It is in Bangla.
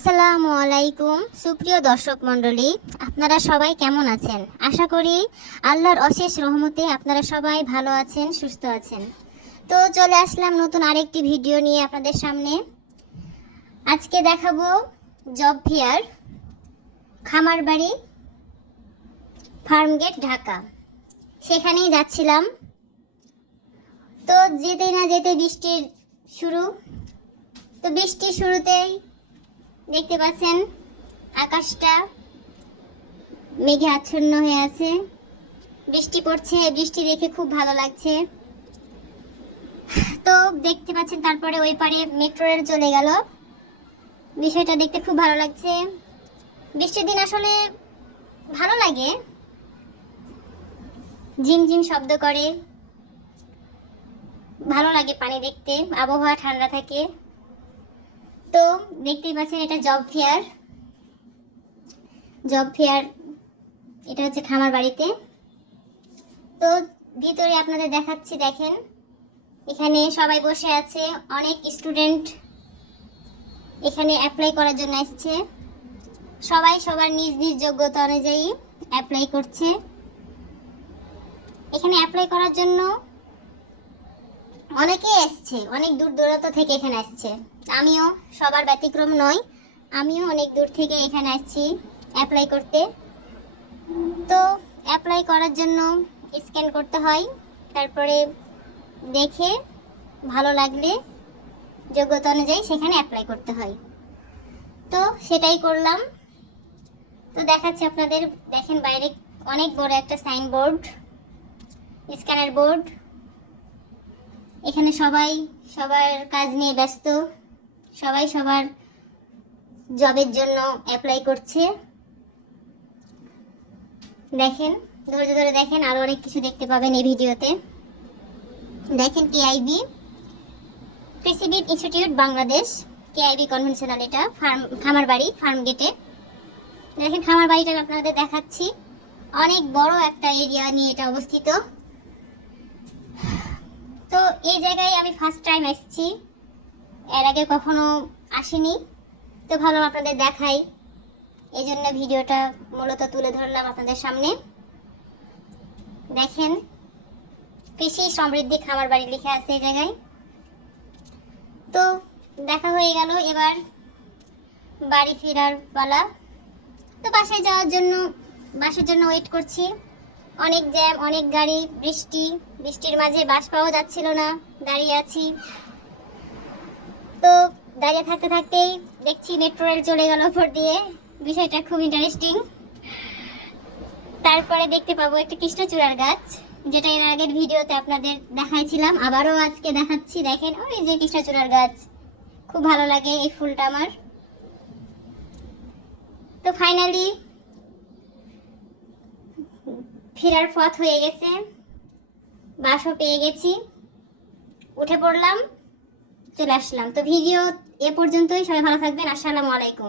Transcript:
আসসালামু আলাইকুম সুপ্রিয় দর্শক মণ্ডলী, আপনারা সবাই কেমন আছেন? আশা করি আল্লাহর অশেষ রহমতে আপনারা সবাই ভালো আছেন, সুস্থ আছেন। তো চলে আসলাম নতুন আরেকটি ভিডিও নিয়ে আপনাদের সামনে। আজকে দেখাবো জব ফেয়ার, খামারবাড়ি, ফার্মগেট, ঢাকা। সেখানেই যাচ্ছিলাম। তো যেতে না যেতে বৃষ্টির শুরু। তো বৃষ্টির শুরুতেই দেখতে পাচ্ছেন আকাশটা মেঘে আচ্ছন্ন হয়ে আছে, বৃষ্টি পড়ছে। বৃষ্টি দেখে খুব ভালো লাগছে। তো দেখতে পাচ্ছেন তারপরে ওই পারে মেট্রো রেল চলে গেল। বিষয়টা দেখতে খুব ভালো লাগছে। বৃষ্টির দিন আসলে ভালো লাগে, ঝিমঝিম শব্দ করে, ভালো লাগে পানি দেখতে, আবহাওয়া ঠান্ডা থাকে। তো দেখতেই পাচ্ছেন এটা জব ফেয়ার। এটা হচ্ছে খামার বাড়িতে। তো ভিতরে আপনাদের দেখাচ্ছি, দেখেন এখানে সবাই বসে আছে, অনেক স্টুডেন্ট এখানে অ্যাপ্লাই করার জন্য এসেছে। সবাই সবার নিজ নিজ যোগ্যতা অনুযায়ী অ্যাপ্লাই করছে। এখানে অ্যাপ্লাই করার জন্য অনেকেই এসছে, অনেক দূর দূরান্ত থেকে এখানে আসছে। আমিও সবার ব্যতিক্রম নই, আমিও অনেক দূর থেকে এখানে আসছি অ্যাপ্লাই করতে। তো অ্যাপ্লাই করার জন্য স্ক্যান করতে হয়, তারপরে দেখে ভালো লাগলে যোগ্যতা অনুযায়ী সেখানে অ্যাপ্লাই করতে হয়। তো সেটাই করলাম। তো দেখাচ্ছি আপনাদের, দেখেন বাইরে অনেক বড় একটা সাইনবোর্ড, স্ক্যানার বোর্ড। এখানে সবাই সবার কাজ নিয়ে ব্যস্ত, সবাই সবার জবের জন্য অ্যাপ্লাই করছে। দেখেন, ধৈর্য ধরে দেখেন, আরো অনেক কিছু দেখতে পাবেন এই ভিডিওতে। দেখেন কেআইবি, কৃষিবিদ ইনস্টিটিউট বাংলাদেশ, কেআইবি কনভেনশনাল, এটা খামার বাড়ি, ফার্ম গেটে। দেখেন খামার বাড়িটা আপনাদের দেখাচ্ছি, অনেক বড় একটা এরিয়া নিয়ে এটা অবস্থিত। তো এই জায়গায় আমি ফার্স্ট টাইম এসেছি, এর আগে কখনো আসিনি। তো ভালো আপনাদের দেখাই, এই জন্য ভিডিওটা মূলত তুলে ধরলাম আপনাদের সামনে। দেখেন কৃষি সমৃদ্ধি খামার বাড়ি লেখা আছে এই জায়গায়। তো দেখা হয়ে গেল, এবার বাড়ি ফেরার পালা। তো বাসায় যাওয়ার জন্য, বাসের জন্য ওয়েট করছি। অনেক জ্যাম, অনেক গাড়ি, বৃষ্টির মাঝে বাস পাওয়া যাচ্ছিল না, দাঁড়িয়ে আছি। তো দাঁড়িয়ে থাকতে থাকতেই দেখছি মেট্রো রেল চলে গেল উপর দিয়ে। বিষয়টা খুব ইন্টারেস্টিং। তারপরে দেখতে পাবো একটা কৃষ্ণচূড়ার গাছ, যেটা এর আগের ভিডিওতে আপনাদের দেখাইছিলাম, আবারও আজকে দেখাচ্ছি। দেখেন ওই যে কৃষ্ণচূড়ার গাছ, খুব ভালো লাগে এই ফুলটা আমার। তো ফাইনালি ফেরার পথ হয়ে গেছে, বাসও পেয়ে গেছি, উঠে পড়লাম, চলে আসলাম। তো ভিডিও এ পর্যন্তই, সবাই ভালো থাকবেন। আসসালামু আলাইকুম।